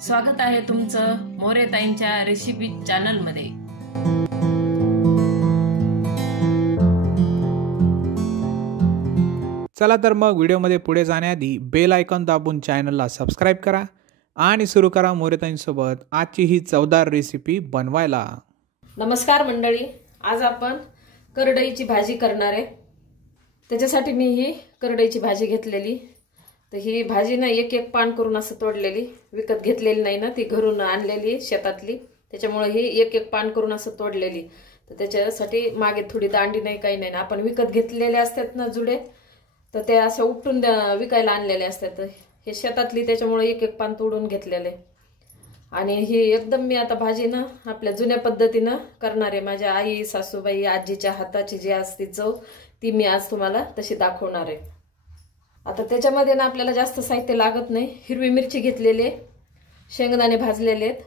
स्वागत आहे तुमचं मोरेताईंच्या रेसिपी चॅनल मध्ये। चला तर मग व्हिडिओमध्ये पुढे जाण्याआधी बेल आयकॉन दाबून चॅनलला सबस्क्राइब करा आणि सुरू करा मोरेताईंसोबत आजची ही चवदार रेसिपी बनवायला। नमस्कार मंडळी, आज आपण करडईची भाजी करणार आहे। त्याच्यासाठी मी ही करडईची भाजी घेतलेली। तर ही भाजी ना एक एक पान करून असं तोडलेली, विकत घेतलेली नाही ना, ती घरून आणलेली शेतातली, त्याच्यामुळे ही एक एक पान करून असं तोडलेली। तर त्याच्यासाठी मागे थोडी दांडी नाही, काही नाही। आपण विकत घेतलेले असतात ना जुडे, तर ते असं उपटून विकायला आणलेले असतात। हे शेतातली, त्याच्यामुळे एक एक पान तोडून घेतलेले। आणि ही एकदम मी आता भाजी ना आपल्या जुन्या पद्धतीने करणार आहे। माझ्या आई, सासूबाई, आजीच्या हाताची जी असते चव, ती मी आज तुम्हाला तशी दाखवणार आहे। आता त्याच्यामध्ये ना आपल्याला जास्त साहित्य लागत नाही। हिरवी मिरची घेतलेली, शेंगदाणे भाजलेले आहेत,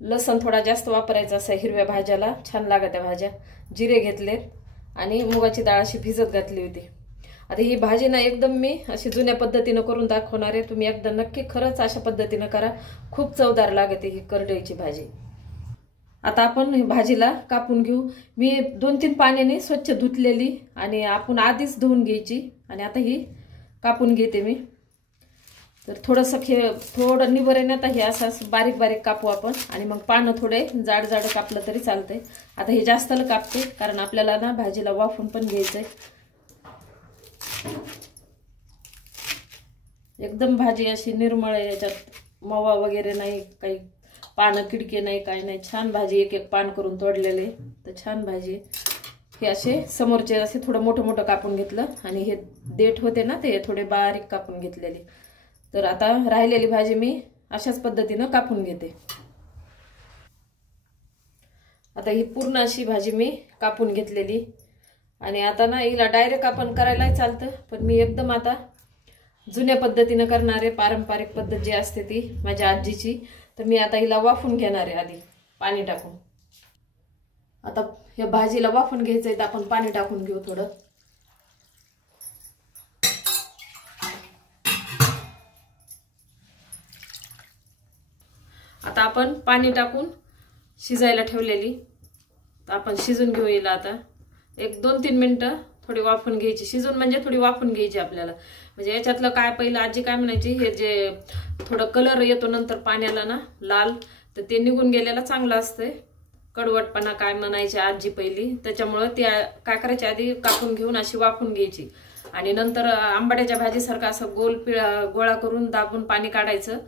लसण थोडा जास्त वापरायचा असं हिरव्या भाज्याला छान लागत त्या भाज्या, जिरे घेतलेत आणि मुगाची डाळ अशी भिजत घातली होती। आता ही भाजी ना एकदम मी अशी जुन्या पद्धतीने करून दाखवणार आहे। तुम्ही एकदा नक्की खरंच अशा पद्धतीने करा, खूप चवदार लागते ही करडईची भाजी। आता आपण ही भाजीला कापून घेऊ। मी 2-3 पाण्याने स्वच्छ धुतलेली आणि आपण आधीच धुवून घ्यायची। आणि आता ही कापून घेते मी। तर थोडं निबर आहे ना, तर हे असं बारीक बारीक कापू आपण। आणि मग पानं थोडे जाड जाड कापलं तरी चालतंय। आता हे जास्तला कापते, कारण आपल्याला ना भाजीला वाफून पण घ्यायचंय। एकदम भाजी अशी निर्मळ आहे, याच्यात मवा वगैरे नाही, काही पानं किडके नाही, काही नाही। छान भाजी, एक एक पान करून तोडलेले, तर छान भाजी। हे असे समोरचे असे थोडं मोठं मोठं कापून घेतलं आणि हे देठ होते ना, ते थोडे बारीक कापून घेतलेले। तर आता राहिलेली भाजी मी अशाच पद्धतीने कापून घेते। आता ही पूर्ण अशी भाजी मी कापून घेतलेली। आणि आता ना हिला डायरेक्ट आपण करायलाही चालतं, पण मी एकदम आता जुन्या पद्धतीने करणार आहे। पारंपरिक पद्धत जी असते ती माझ्या आजीची। तर मी आता हिला वाफून घेणार आहे आधी पाणी टाकून। आता या भाजीला वाफून घ्यायचंय, तर आपण पाणी टाकून घेऊ थोडं। आता आपण पाणी टाकून शिजायला ठेवलेली, तर आपण शिजून घेऊ हिला। आता एक 2-3 मिनिटं थोडी वाफून घ्यायची। शिजून म्हणजे थोडी वाफून घ्यायची आपल्याला। म्हणजे याच्यातलं काय, पहिलं आजी काय म्हणायची, हे जे थोडं कलर येतो नंतर पाण्याला ना लाल, तर ते निघून गेलेला चांगलं असतंय। कडवटपणा काय म्हणायची आजी पहिली, त्याच्यामुळे ती काय करायची, आधी कापून घेऊन अशी वाफून घ्यायची। आणि नंतर आंबाड्याच्या भाजीसारखा असं गोळा करून दाबून पाणी काढायचं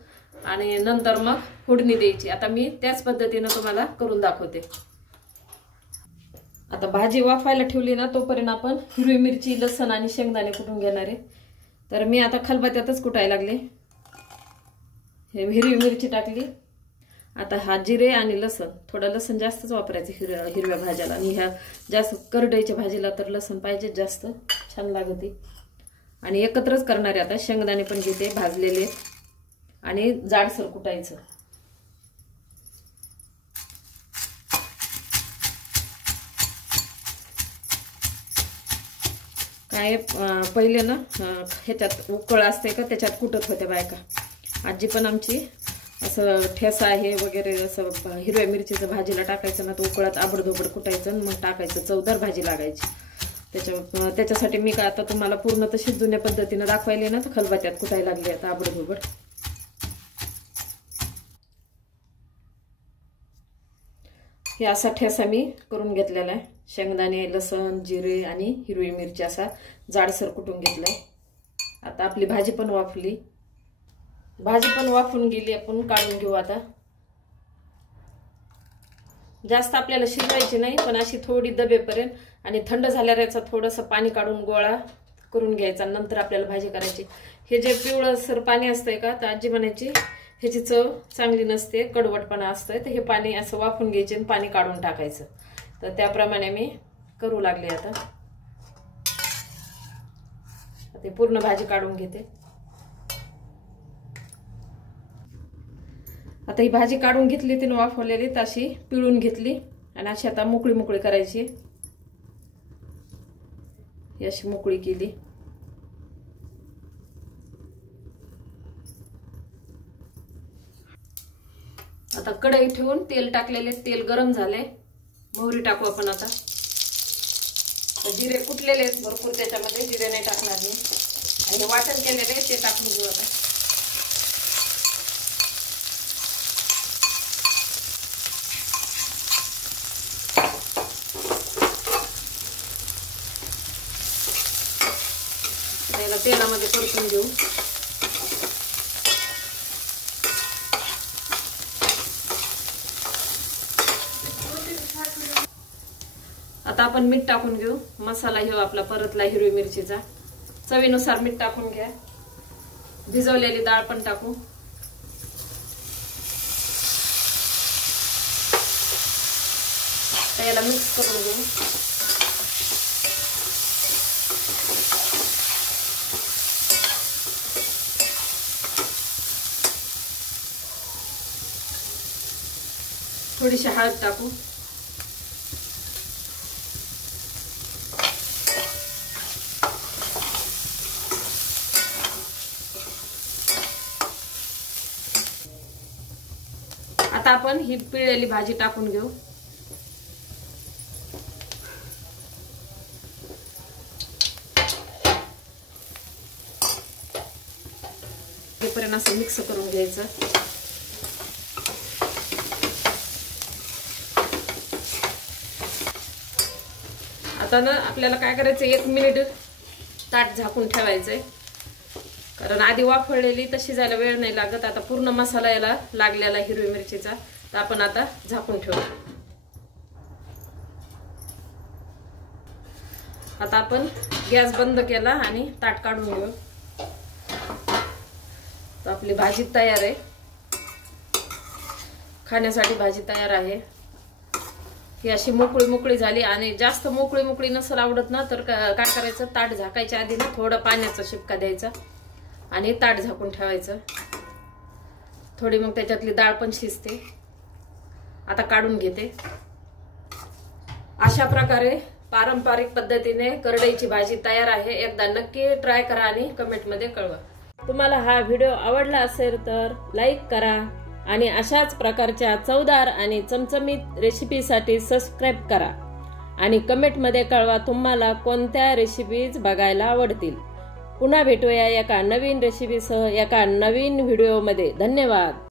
आणि नंतर मग फोडणी द्यायची। आता मी त्याच पद्धतीने तुम्हाला करून दाखवते। आता भाजी वाफायला ठेवली ना, तोपर्यंत आपण हिरवी मिरची, लसण आणि शेंगदाणे कुटून घेणार आहे। तर मी आता खलबत्त्यातच कुटायला लागले। हिरवी मिरची टाकली। आता हा जिरे आणि लसण, थोडं लसण जास्तच वापरायचं हिरव्या भाज्याला। आणि ह्या जास्त करडईच्या भाजीला तर लसण पाहिजे, जास्त छान लागते। आणि एकत्रच करणार आहे। आता शेंगदाणे पण घेते भाजलेले आणि जाडसर कुटायचं। काय पहिले ना ह्याच्यात उकळ असते का, त्याच्यात कुटत होत्या बायका। आजी पण आमची असं ठेसा आहे वगैरे असं हिरव्या मिरचीचं भाजीला टाकायचं ना, तर उकळात आबडधोबड कुटायचं आणि मग टाकायचं, चवदार भाजी लागायची। त्याच्यासाठी मी काय आता तुम्हाला पूर्ण तशीच जुन्या पद्धतीने दाखवायली ना, तर खलबत्त्यात कुटायला लागली आता आबडधोबड। हे असा ठेसा मी करून घेतलेला आहे। शेंगदाणे, लसण, जिरे आणि हिरवी मिरची असा जाडसर कुटून घेतलाय। आता आपली भाजी पण वाफली, भाजी पण वाफून गेली, आपण काढून घेऊ आता। जास्त आपल्याला शिजवायची नाही, पण अशी थोडी दबेपर्यंत। आणि थंड झाल्यावर याचं थोडंसं पाणी काढून गोळा करून घ्यायचा, नंतर आपल्याला भाजी करायची। हे जे पिवळसर पाणी असतंय का, तर आजी म्हणायची ह्याची चव चांगली नसते, कडवटपणा असतंय, तर हे पाणी असं वाफून घ्यायचे आणि पाणी काढून टाकायचं। तर त्याप्रमाणे मी करू लागले। आता ते पूर्ण भाजी काढून घेते। आता ही भाजी काढून घेतली, तिने वाफवलेली, तशी पिळून घेतली आणि अशी आता मोकळी मोकळी करायची। ही अशी मोकळी केली। आता कढई ठेवून तेल टाकलेले, तेल गरम झाले, मोहरी टाकू आपण आता। जिरे कुटलेले आहेत भरपूर त्याच्यामध्ये, जिरे नाही टाकणार मी, आणि वाटण केलेले ते टाकून घेऊ आता। त्याला तेलामध्ये परतून घेऊ। आता आपण मीठ टाकून घेऊ। मसाला घेऊ आपला परतला हिरवी मिरचीचा, चवीनुसार मीठ टाकून घ्या। भिजवलेली डाळ पण टाकू। त्याला मिक्स करून घेऊ। थोडीशी हळद टाकू। आता आपण ही पिळलेली भाजी टाकून घेऊ। हेपर्यंत असं मिक्स करून घ्यायचं। आता ना आपल्याला काय करायचं, 1 मिनिट ताट झाकून ठेवायचंय, कारण आधी वाफळलेली तशी जायला वेळ नाही लागत। आता पूर्ण मसाला याला लागलेला हिरवी मिरचीचा, तर आपण आता झाकून ठेवू। आता आपण गॅस बंद केला आणि ताट काढून घेऊ। तर आपली भाजी तयार आहे, खाण्यासाठी भाजी तयार आहे। ही अशी मोकळी मोकळी झाली, आणि जास्त मोकळी मोकळी नसेल आवडत ना, तर काय करायचं, ताट झाकायच्या आधी ना थोडं पाण्याचा शिपका द्यायचा आणि ताट झाकून ठेवायचं। थोडी मग त्याच्यातली डाळ पण शिजते। आता काढून घेते। अशा प्रकारे पारंपरिक पद्धतीने करडईची भाजी तयार आहे। एकदा नक्की ट्राय करा आणि कमेंटमध्ये कळवा। तुम्हाला हा व्हिडिओ आवडला असेल तर लाईक करा, आणि अशाच प्रकारच्या चवदार आणि चमचमीत रेसिपीसाठी सबस्क्राईब करा, आणि कमेंटमध्ये कळवा तुम्हाला कोणत्या रेसिपीज बघायला आवडतील। पुन्हा भेटूया एका नवीन रेसिपीसह एका नवीन व्हिडिओमध्ये। धन्यवाद।